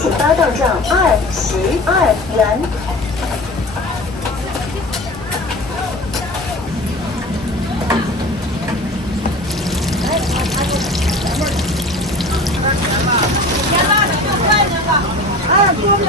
请发到账22元。啊，多了。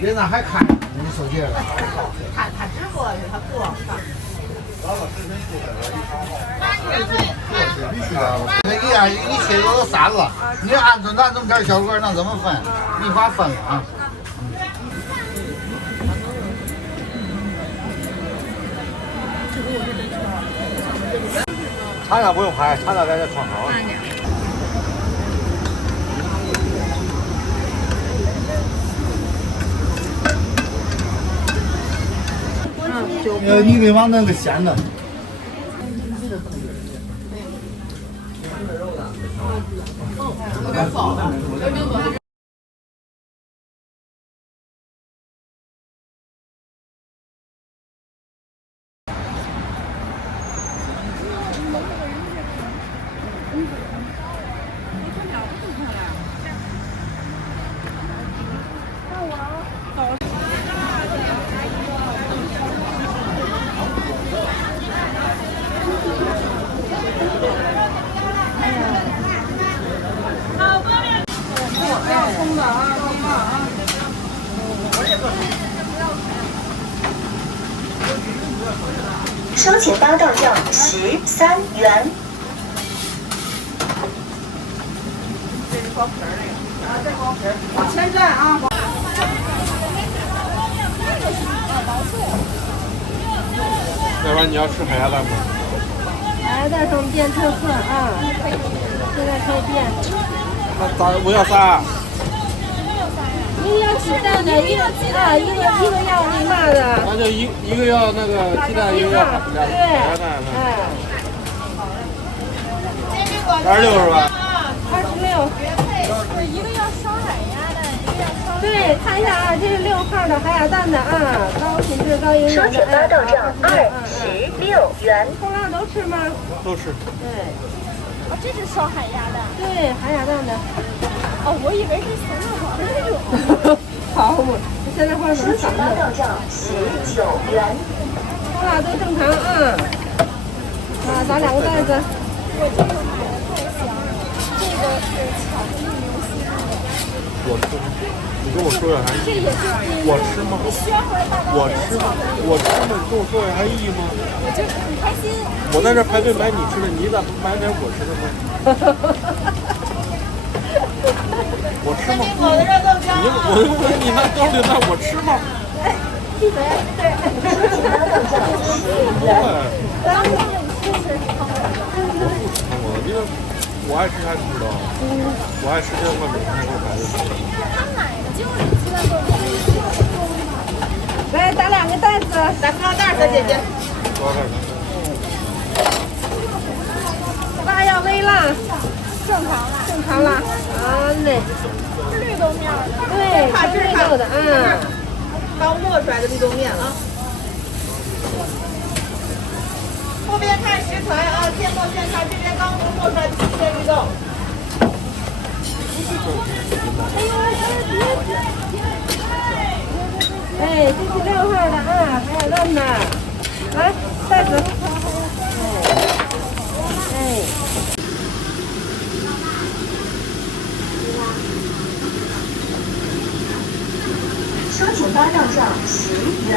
别那还看你手机了？他直播去，他不。必须的，一切都散了，你按照咱这么点小个，那怎么分？没法分了啊！厂长不用拍，厂长在这创好。你得往那个咸的。收钱包到账13元。这是光皮儿那个，啊，这光皮儿，往前站啊！要不然你要吃海鸭蛋吗？海鸭蛋是我们店特色啊，现在可以变。那咋？我要仨。一个要鸡蛋的，一个要那嘛的。那就一个要那个鸡蛋，一个要海鸭蛋。26是吧？26。一个要烧海鸭的，一个要烧。对，看一下啊，这是6号的海鸭蛋的啊，高品质高营养的。收钱包到账26元。红辣都吃吗？都吃。对。哦，这是烧海鸭的。对，海鸭蛋的。哦，我以为是咸辣黄的那种。好，我现在换成收钱包到账19元。红辣都正常啊。啊，打2个袋子。我这个买的太香了，这个是巧克力牛心的。我吃，你跟我说有啥意义？这也是我吃吗？你需要回来大我吃吗？我吃吗？你跟我说有啥意义吗？我就是很开心。我在这排队买你吃的，你咋不买点我吃的呢？我吃吗？我的热豆浆。我问你那兜里那我吃吗？闭嘴！对。当然你试试。我爱吃还不知道，我爱吃这个每天还给我排队。他买的就是鸡蛋豆浆。来打2个袋子，打塑料袋，小姐姐。多少袋？辣要微辣，正常了。正常辣。好嘞。是绿豆面的。对，是绿豆的，刚磨出来的绿豆面啊。后边看食材啊，天墨线材这边刚磨出来的新鲜绿豆。哎，这是6号的啊，海鸭蛋的，来袋子。哎。收钱包到账10元。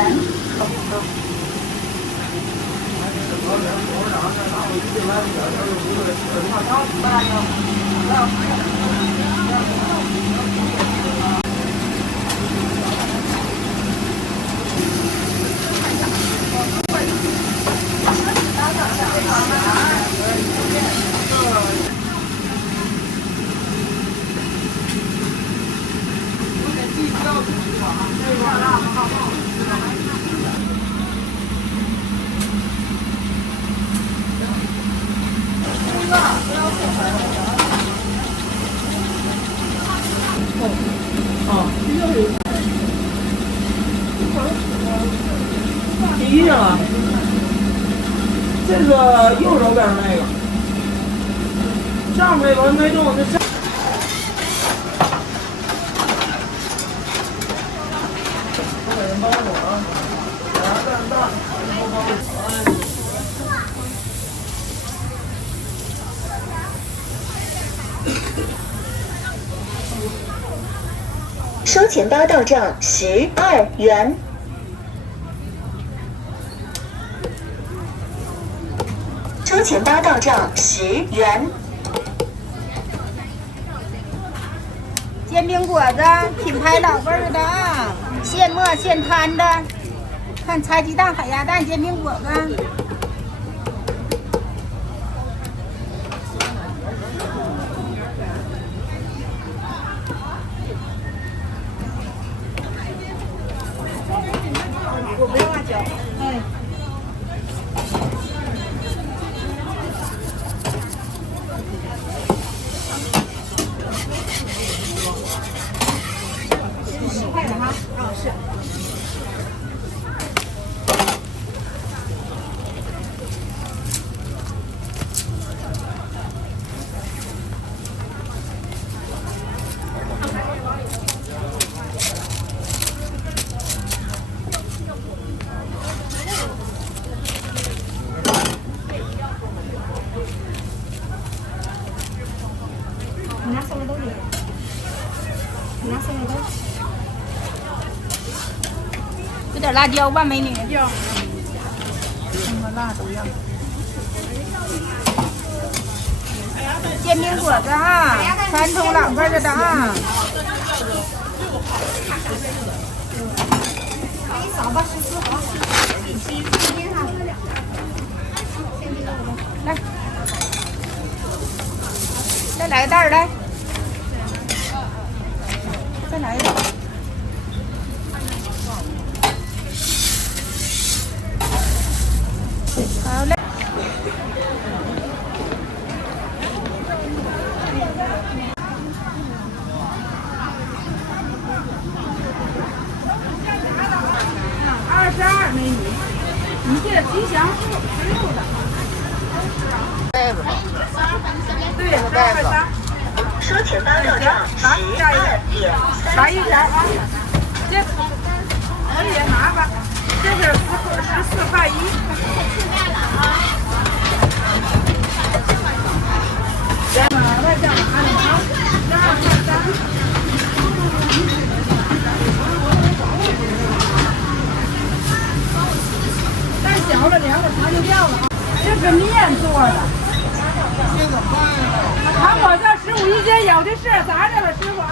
第一啊，这个右手边那个，上面我没动，那上。给人帮我啊，干大，收钱包到账12元。收钱包到账10元。煎饼果子，品牌老味儿的啊，现磨现摊的。看柴鸡蛋、海鸭蛋、煎饼果子。我不要辣椒。哎。10块的哈。啊，是。你拿什么东西？你拿什么东西？有点辣椒吧，美女？什么辣都要。煎饼果子啊，传统老味儿的啊。给你扫吧，14号。来，再来一袋儿来。再来一袋。好嘞。22美女，你这吉祥数16的。袋子吧。对，23。收钱包到账12元。来一条啊，这可以拿吧，这是14块1。外酱拿的啊，12块3。太小了，2个糖就掉了啊。这是面做的。糖果在15一斤有的是，咋的了，师傅啊？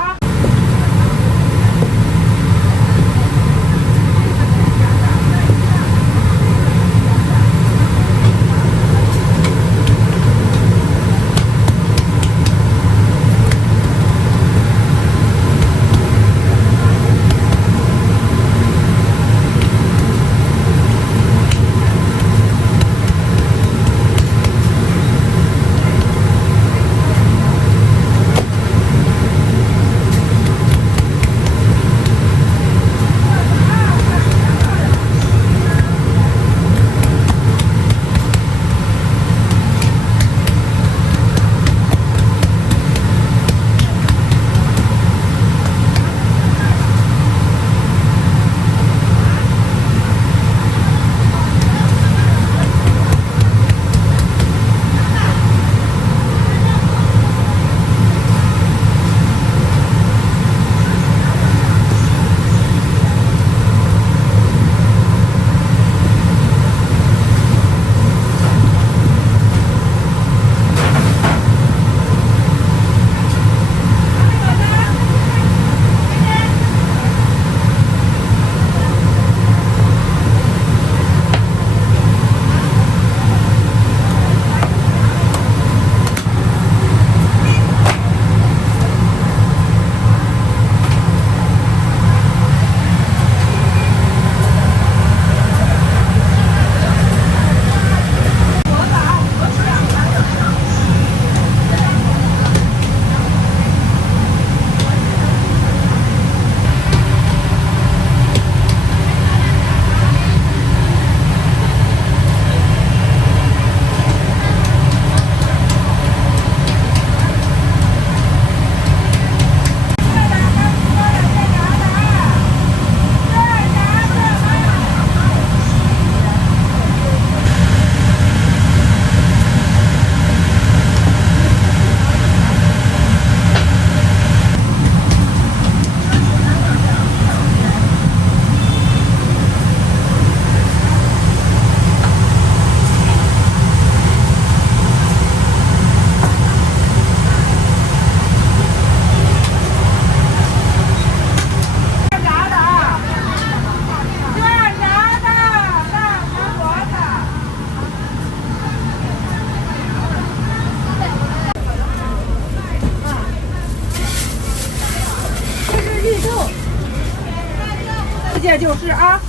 件就是啊。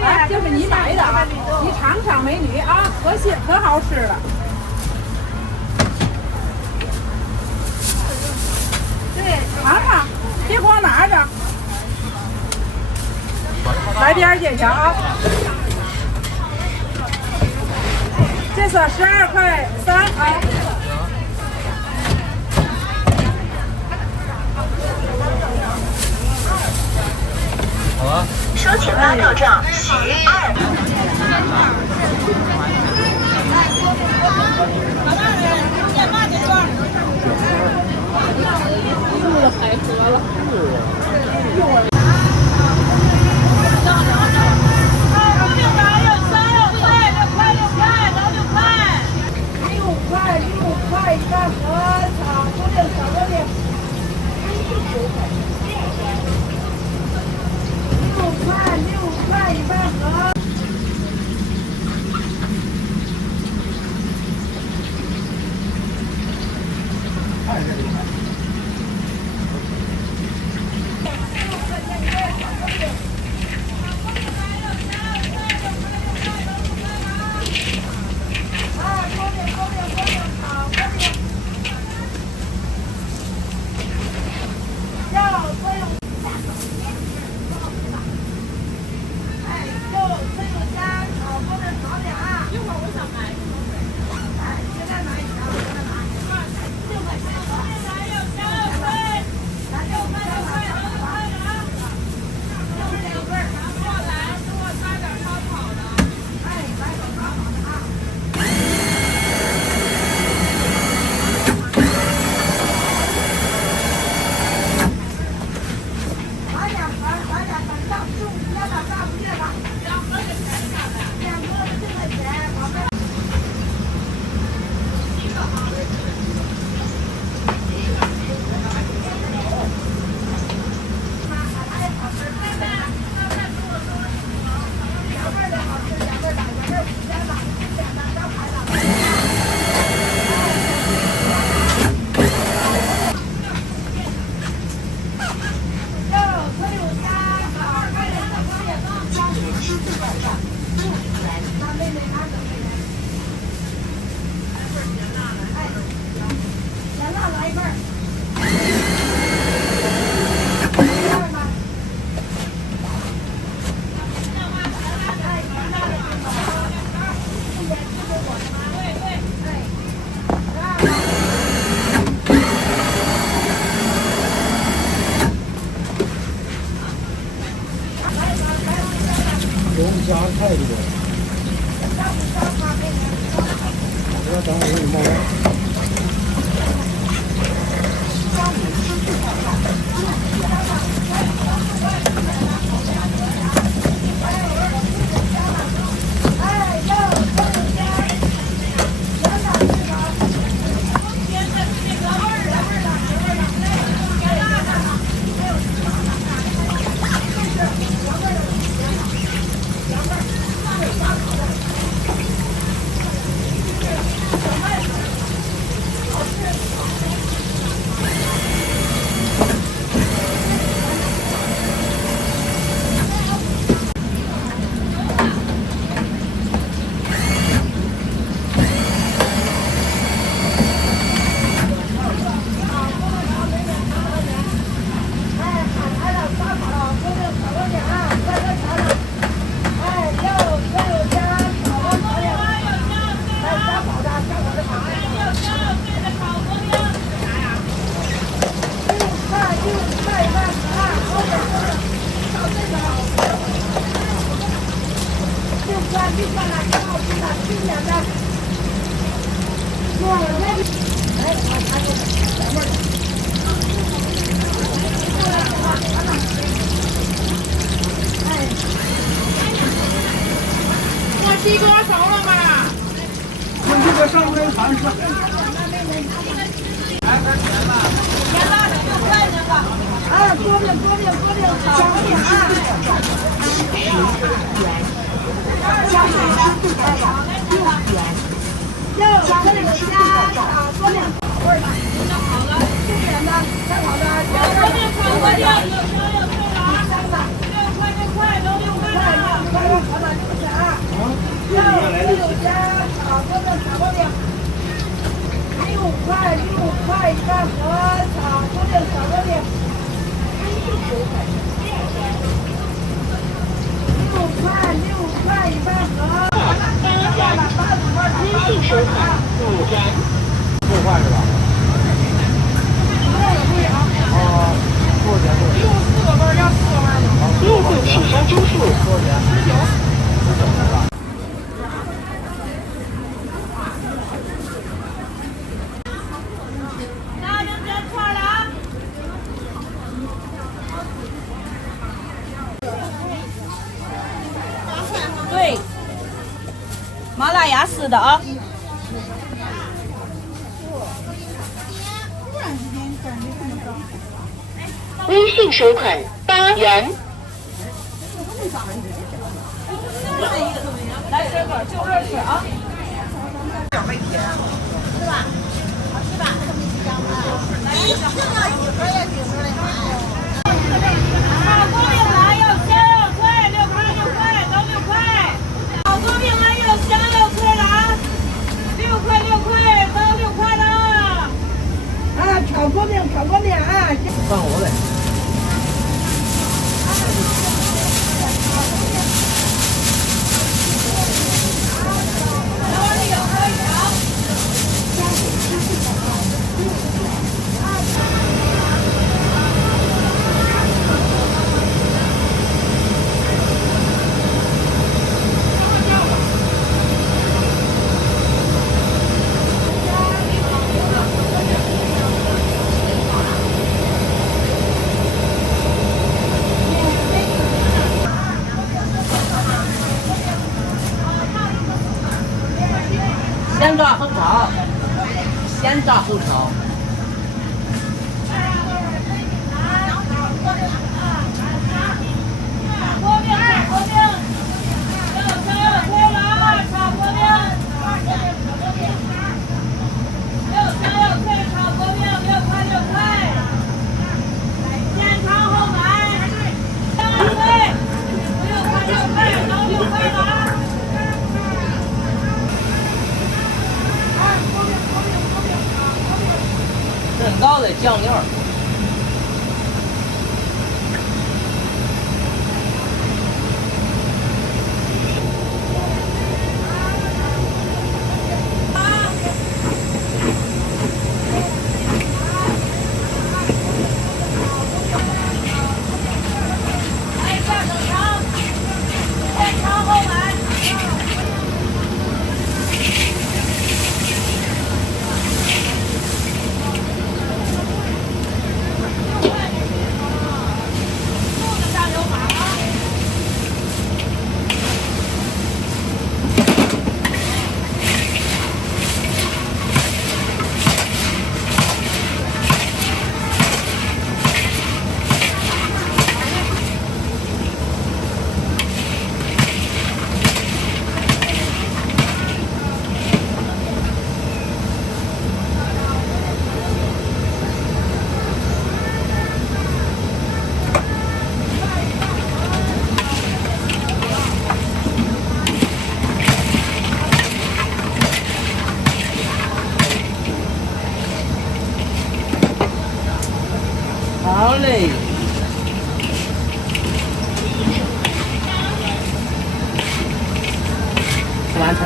哎，这是你买的啊，你尝尝美女啊，可好吃了。对，尝尝，别光拿着。来点儿这条啊，这是12.3块啊。好了。收钱吧到账12。加菜的，我要等会儿给你冒单。西瓜熟了吗？用这个上面盘上。啊，多饼，炒饼啊！肉可以加炒多饼，味儿的。好了，这边的，再好的，多饼炒多饼。6块一半盒，炒锅饼小锅饼。6块一半盒。微信收款5元。6块是吧？多少钱？用户取消支付。多少钱？19是吧？对，麻辣鸭丝的啊。微信收款8元。来水果就热水啊。炒锅饼来要香要脆，6块6块都6块。炒锅饼来要香要脆了，6块6块都6块了。啊，炒锅饼啊！放我呗。先炸后炒，先炸后炒。锅饼，要香要脆了啊！炒锅饼，要香要脆，炒锅饼6块6块，先炒后买，香要脆，6块6块都6块了啊！很高的酱料。好嘞，完成。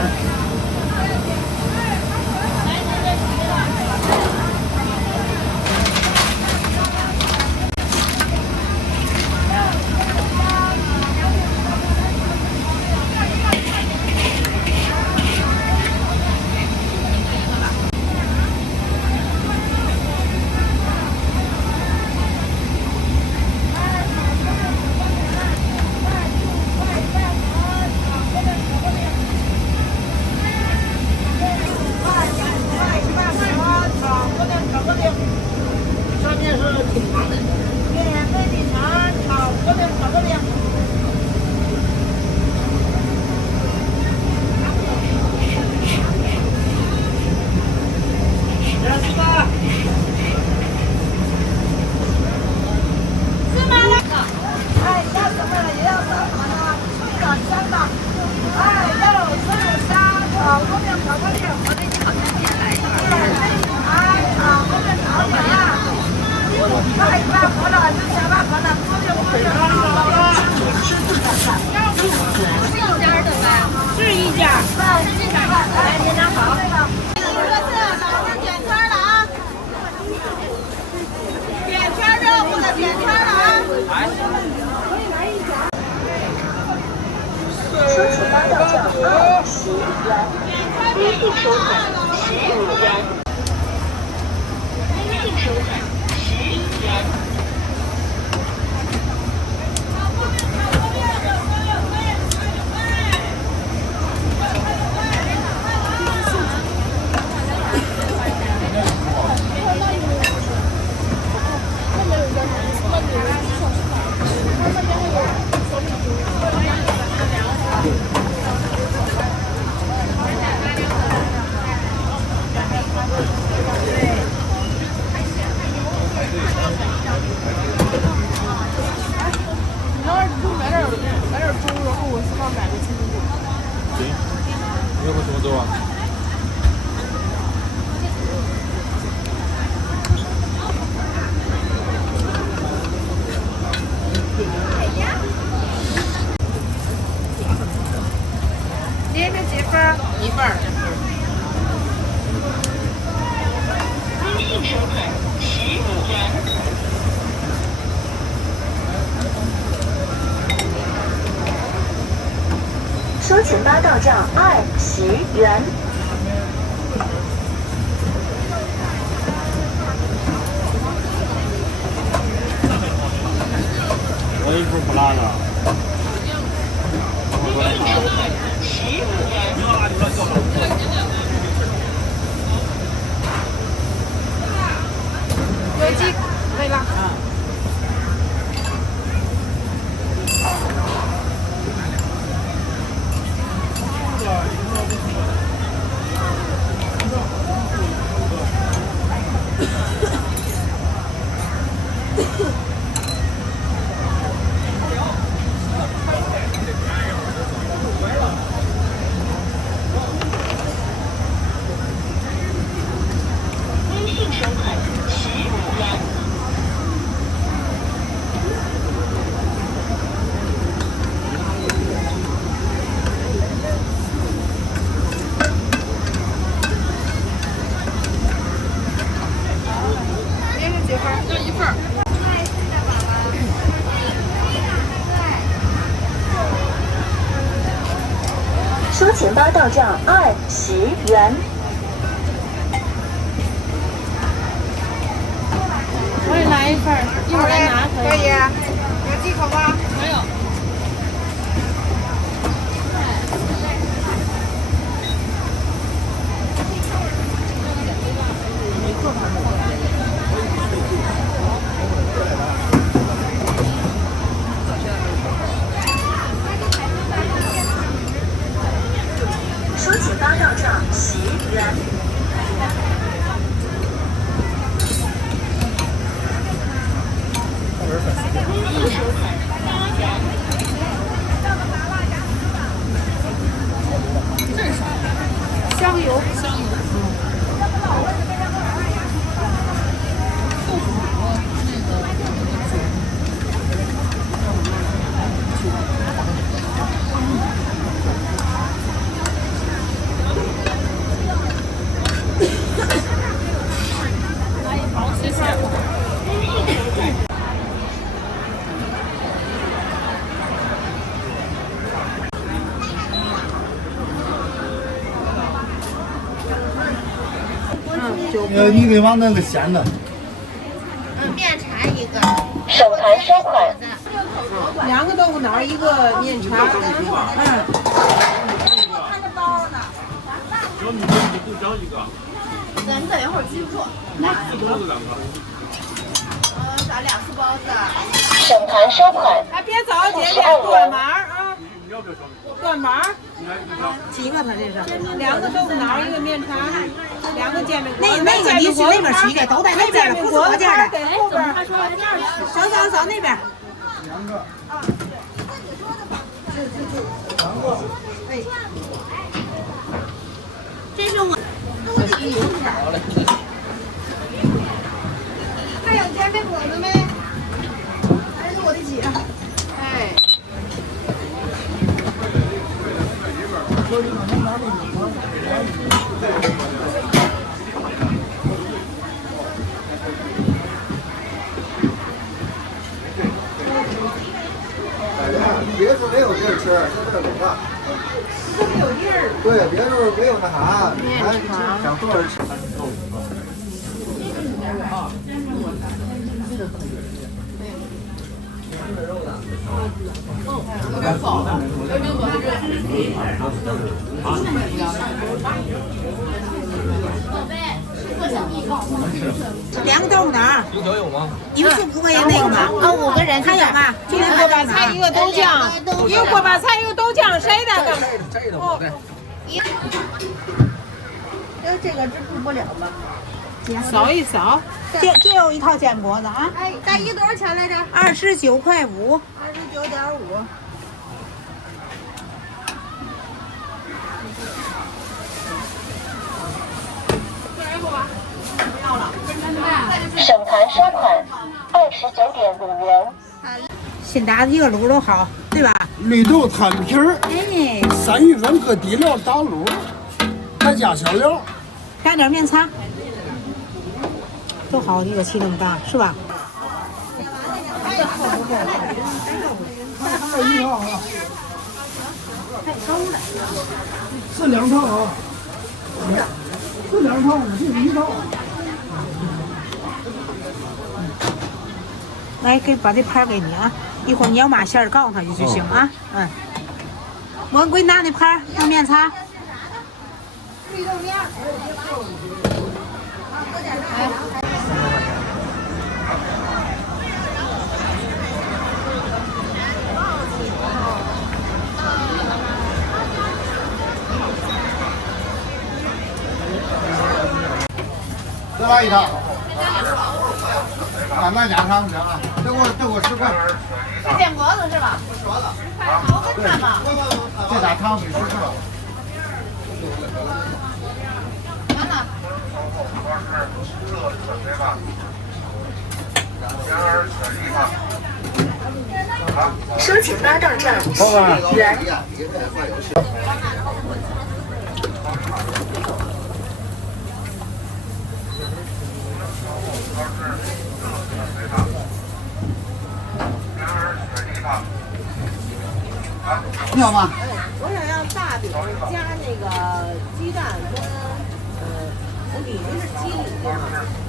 是一家。来，您拿好。点圈热乎的，点圈了啊！收钱包到账20元，微信收款15元，微信收款11元。你要不怎么走啊？您这几份儿？1份儿。微信收款15元。收钱包到账20元。我一份不辣的。微信收款15元。有几？对了。微信收款15元。您这几份儿？就1份儿。收钱包到账20元。我也来1份儿，一会儿来拿可以。有几口吗？没有。收钱包到账10元。微信收款8元。香油。谢谢。你给往那个咸的。面茶1个。手团收款。 2个豆腐脑，1个面茶。咱等一会儿记不住。咱2次包子。省团收款。还别早，姐姐断码啊！断码。几个他这是？2个豆腐脑，1个面茶，2个煎饼果子。那个你是那边取的，都在那边了，不是我这儿的。哎，怎么他说这儿去？走那边。2个。啊。哎。这是还有煎饼果子没？还是我的姐。哎。别处没有地儿吃，就这有了。这没有地儿。对，别处没有那啥，想坐着吃。凉豆腐脑，你们是5块钱那个吗？啊，5个人还有吗？就那锅巴菜，一个豆酱，一个锅巴菜，一个豆酱，谁的？哦，这个支付不了吧？扫一扫，这有一套煎锅子啊！哎，大姨多少钱来着？29.5块5。29.5。省坛刷款29.5元。新打的一个卤都好，对吧？绿豆摊皮儿，哎3鱼粉搁底料打卤，再加小料，加点面擦，多好，一个气那么大，是吧？是2套啊，是2套，这是1套。来，把这盘给你啊，一会儿你要嘛馅儿告诉他就行啊。嗯，我给你拿那盘，拿面擦。绿豆面。再来一套。啊，那家常行了，这给我10块。是煎锅子是吧？10块，好个看吧。这家常得10块。完了。收请8到站10元。你好吗？我想要大饼加那个鸡蛋跟里脊是鸡里脊吗？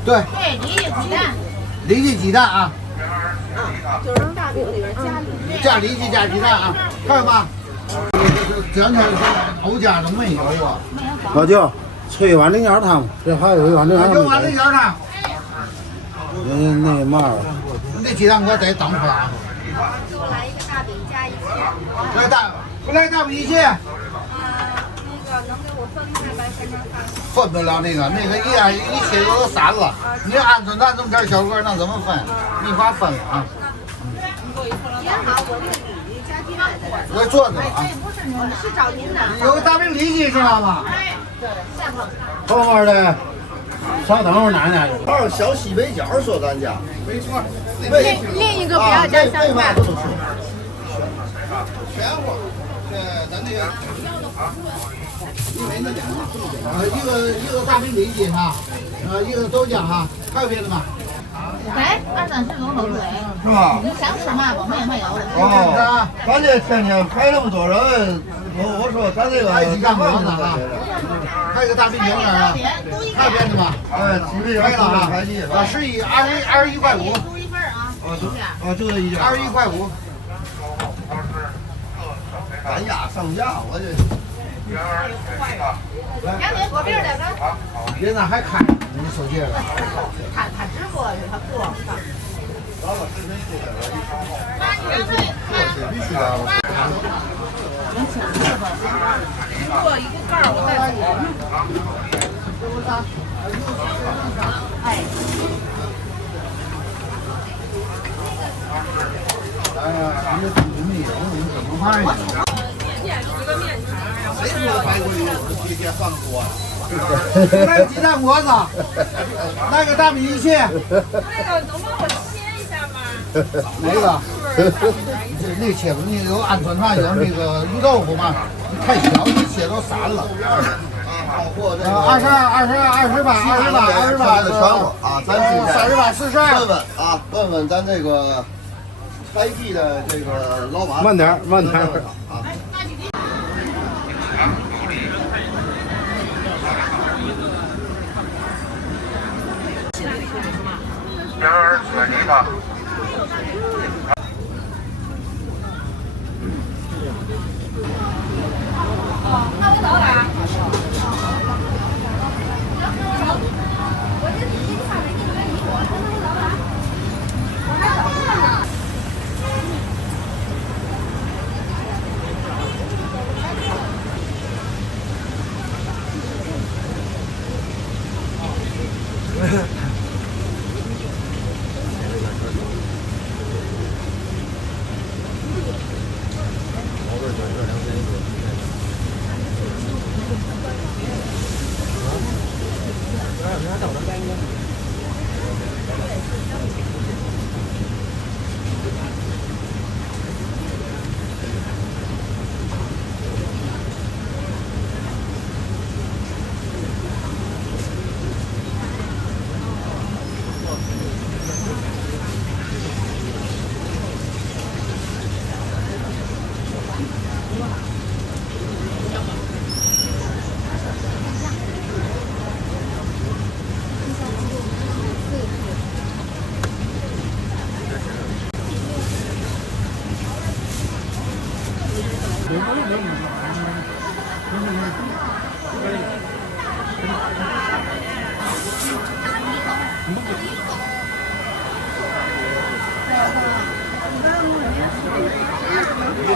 对。对，里脊鸡蛋。里脊鸡蛋啊。就是扔大饼里边加里脊。加里脊加鸡蛋啊，看见吗？这两天欧家都没有啊。老舅，催一碗零眼汤，这还有一碗零眼汤。有碗零眼汤。那嘛？那鸡蛋我再等会儿啊。给我来一个大饼加一切。来大饼一切。那个能给我分开白菜面饭？分不了那个一切都散了。你按照咱这么点小个，那怎么分？没法分了啊。也好，我这个里脊加鸡蛋在这。我坐着啊。是找您的。有个大饼里脊知道吗？对，下头。后面的，稍等会儿奶奶。还有小西北角说咱家。没错。另一个不要加香菜。全乎，咱那个，因为那两个，一个大饼里脊哈，一个豆浆哈，还有别的吗？来，230多口水，是吧？你想吃嘛，我们也没有。哦，咱这天天排那么多人，我说咱这个还鸡蛋包子啊，还有个大饼卷啊，还有别的吗？哎，基本上都是排齐。21块5。多一份啊。就这一件。21块5。赶鸭上架，我这。两斤火饼两个。人家还开，你手机了。他直播去，他播。必须的。做一个盖儿，我再做。哎。哎呀，你没有，你怎么办呀？谁说白锅里有天天放锅？来个鸡蛋锅子，来个大米线。那个能帮我切一下吗？哪个？那个切不，你有鹌鹑饭，有那个鱼豆腐嘛？太小，你切都散了。28的全乎啊！咱38、42。问问咱这个开地的这个老板。慢点啊！2个。那我走了。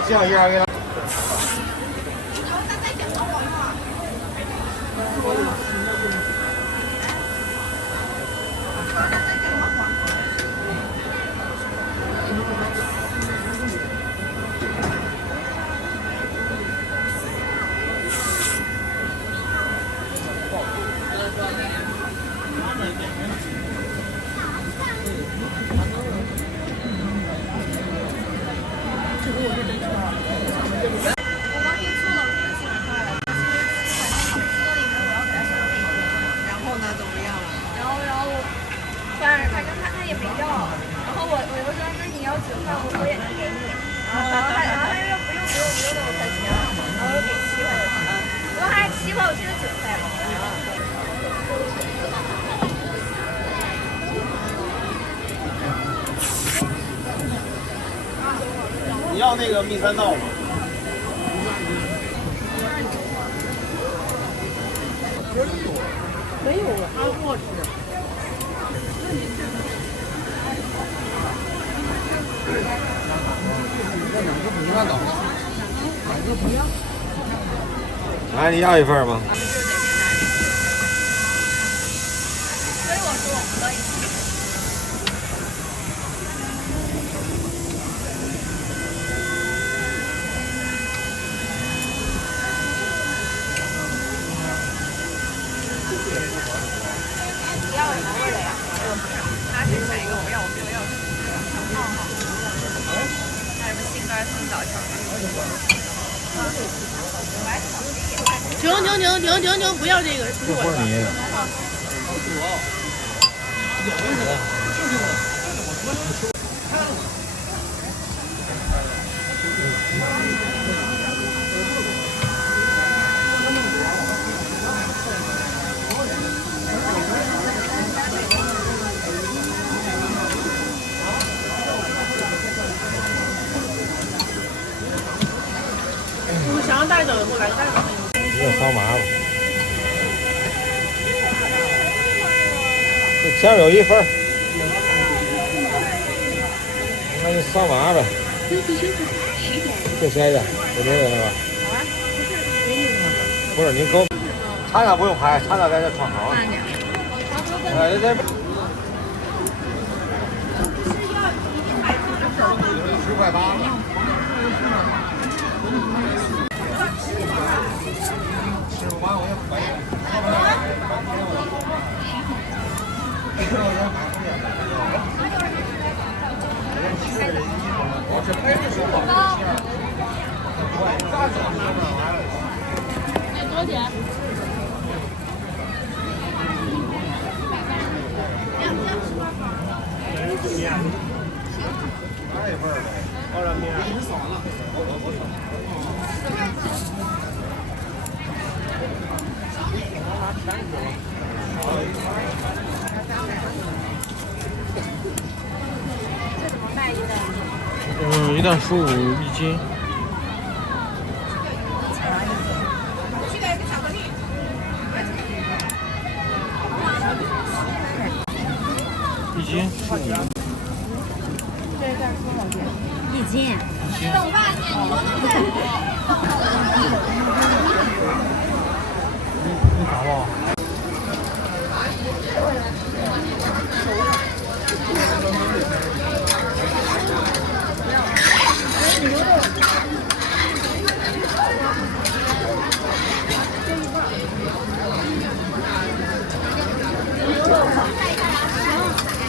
酱一样给他。你要那个蜜三道吗？没有啊，他给我吃。来，你要一份吗？所以我说我可以。要什么味的呀？他是选一个不要，我不要。还有什么杏干葱枣条？停，不要这个，这会儿你。你想要带走，我来带走。有点烧麻了。这前面有一份儿，那就烧麻呗。就这个，就这个是吧？不是，您给我查查不用拍，查查在这放好。哎，这。10块8。多少钱？一袋15一斤。一斤15。一斤。你啥吧？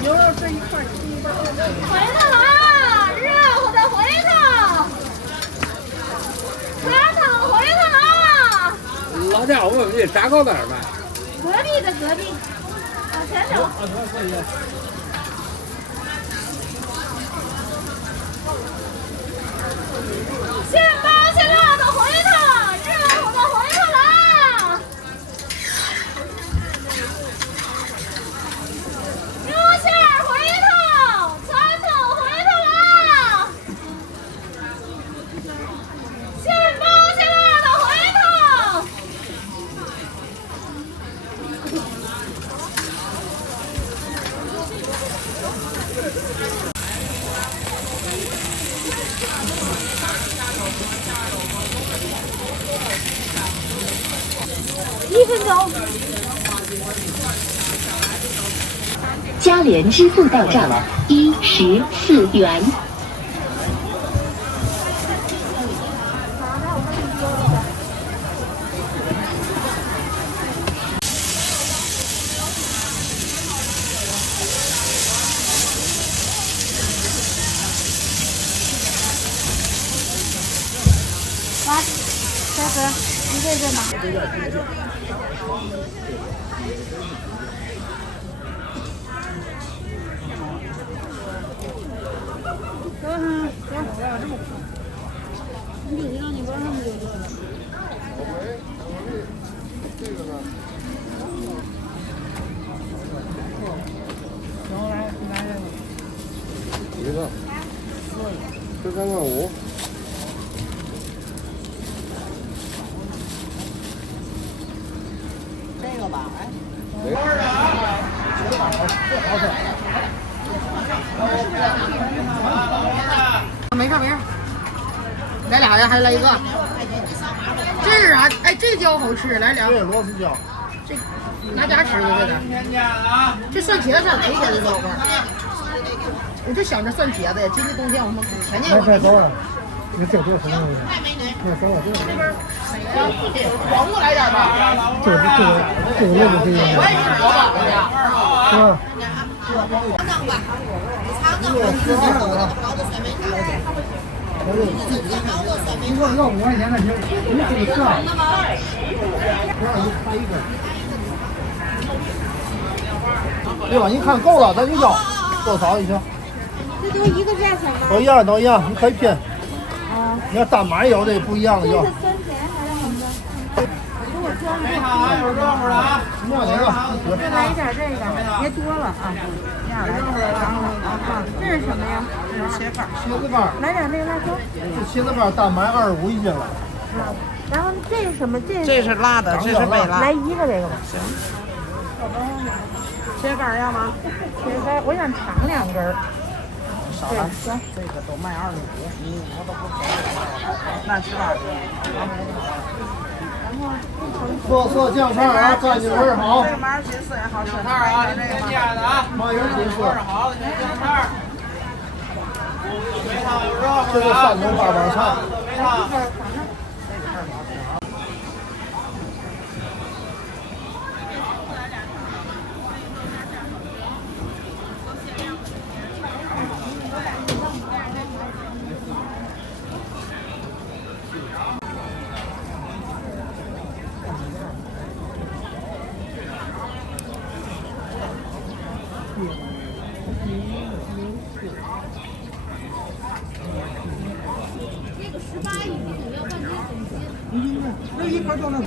牛肉这一块吃一半。回来了啊！热乎的回头，传统回头啊！老家伙们这炸糕在哪儿卖？隔壁的隔壁，往前走。现包现辣的回头，热乎的回头了。牛馅儿回头，传统回头了。现包现辣的回头。1分钟。嘉联支付到账14元。来，开始，你这个拿。一个，这3.5。这个吧，哎。没事没事，来俩呀，还来一个。这是啥？哎，这椒好吃，来俩。这螺丝椒。这拿家吃的这个。这蒜茄子哪一天的老板？我就想着蒜茄子呀，今年冬天我们前年我。太高了，你这多什么东西？太高了，这边黄瓜来点吧。这个味道不一样。我也是国宝的呀。是吧？你说要5块钱那行，你这个算。不让你开一根。对吧？你看够了，咱就要多少就行。这都一个价钱吗？都一样，都一样，你可以拼。你要单买有的不一样的要。这是酸甜还是什么的？给我装一个。有热乎的啊！你要哪个？再来一点这个，别多了啊。这样来，这是什么呀？这是茄干。茄子干。来点那个辣椒。这茄子干单买25一斤了。然后这是什么？这是辣的，这是微辣。来一个这个吧。行。茄干要吗？茄干，我想尝2根。少了，行，这个都卖25，我都不便宜，那18。色酱菜啊，蘸酱味儿好。这麻筋丝也好吃。菜啊，这个加的啊，麻油筋丝。好的，酱菜。这个山东八宝菜。那一块都能。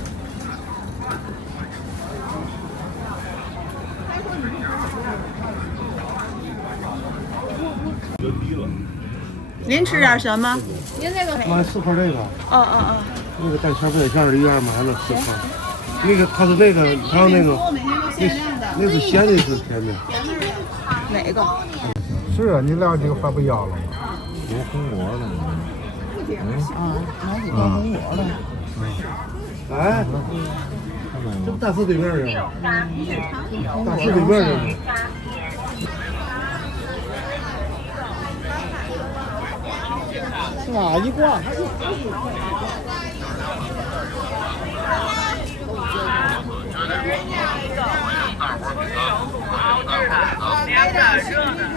您吃点什么？您那个买4块这个。哦。那个带小粉馅的，一样买了4块。那个它是那个，还有那个，那是咸的，是甜的。哪个？是啊，你俩这个还不要了吗？有红果的。哪几个红果的？哎，这不大四对面的吗？大四对面的。哪一挂？凉的、热的。